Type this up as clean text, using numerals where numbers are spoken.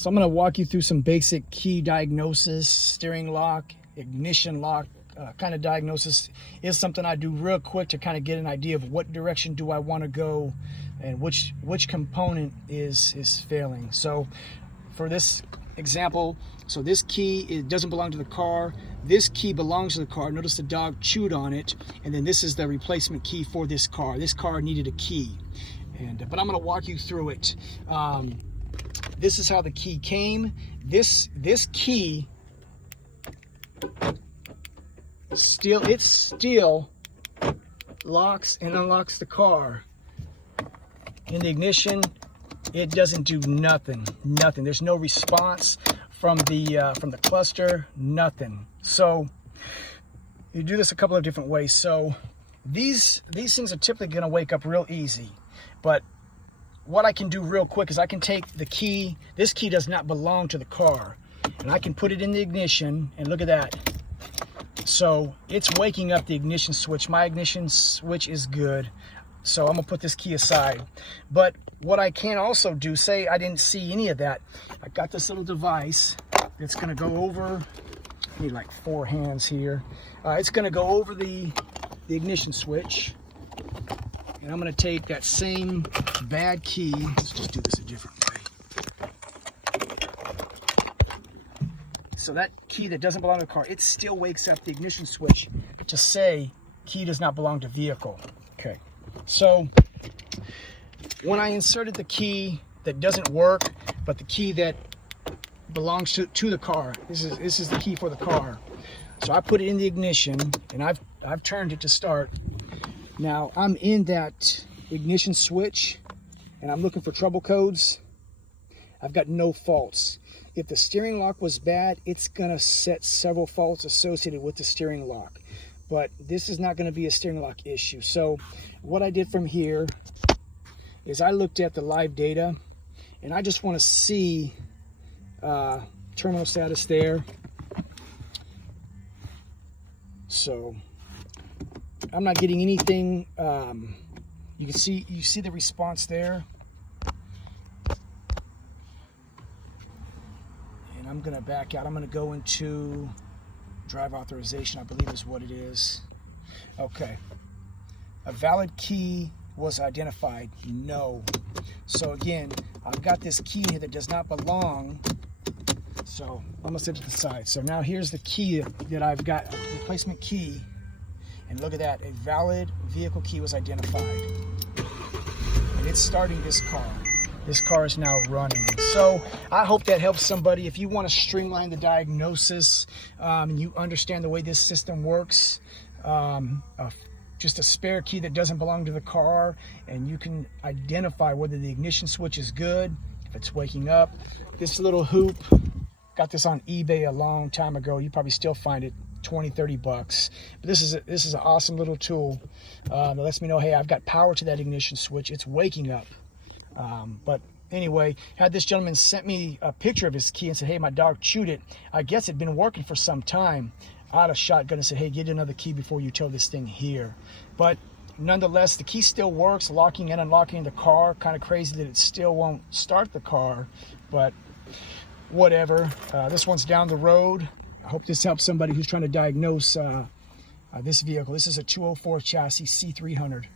So I'm going to walk you through some basic key diagnosis. Steering lock, ignition lock kind of diagnosis is something I do real quick to kind of get an idea of what direction do I want to go and which component is failing. So for this example, so this key, it doesn't belong to the car. This key belongs to the car. Notice the dog chewed on it, and then this is the replacement key for this car. This car needed a key, but I'm going to walk you through it. This is how the key came. This key still locks and unlocks the car. In the ignition, it doesn't do nothing. There's no response from the cluster, nothing. So you do this a couple of different ways. So these things are typically going to wake up real easy, but what I can do real quick is I can take the key. This key does not belong to the car, and I can put it in the ignition, and look at that. So it's waking up the ignition switch. My ignition switch is good, so I'm gonna put this key aside. But what I can also do, say I didn't see any of that, I got this little device that's gonna go over, I need like 4 hands here. It's gonna go over the ignition switch, and I'm gonna take that same bad key. Let's just do this a different way. So that key that doesn't belong to the car, it still wakes up the ignition switch to say key does not belong to vehicle. Okay, so when I inserted the key that doesn't work, but the key that belongs to the car, this is the key for the car. So I put it in the ignition, and I've turned it to start. Now I'm in that ignition switch, and I'm looking for trouble codes. I've got no faults. If the steering lock was bad, it's gonna set several faults associated with the steering lock. But this is not gonna be a steering lock issue. So what I did from here is I looked at the live data, and I just wanna see terminal status there. So I'm not getting anything. You see the response there. And I'm gonna back out. I'm gonna go into drive authorization, I believe is what it is. Okay. A valid key was identified. No. So again, I've got this key here that does not belong. So I'm gonna set it to the side. So now here's the key that I've got, a replacement key. And look at that, a valid vehicle key was identified. And it's starting this car. This car is now running. So I hope that helps somebody. If you want to streamline the diagnosis, and you understand the way this system works, just a spare key that doesn't belong to the car, and you can identify whether the ignition switch is good, if it's waking up. This little hoop, got this on eBay a long time ago. You probably still find it 20-30 bucks. But this is an awesome little tool that lets me know, hey, I've got power to that ignition switch. It's waking up. But anyway, had this gentleman sent me a picture of his key and said, hey, my dog chewed it. I guess it'd been working for some time. I'd have shotgun and said, hey, get another key before you tow this thing here. But nonetheless, the key still works, locking and unlocking the car. Kind of crazy that it still won't start the car, but whatever. This one's down the road. I hope this helps somebody who's trying to diagnose this vehicle. This is a 204 chassis C300.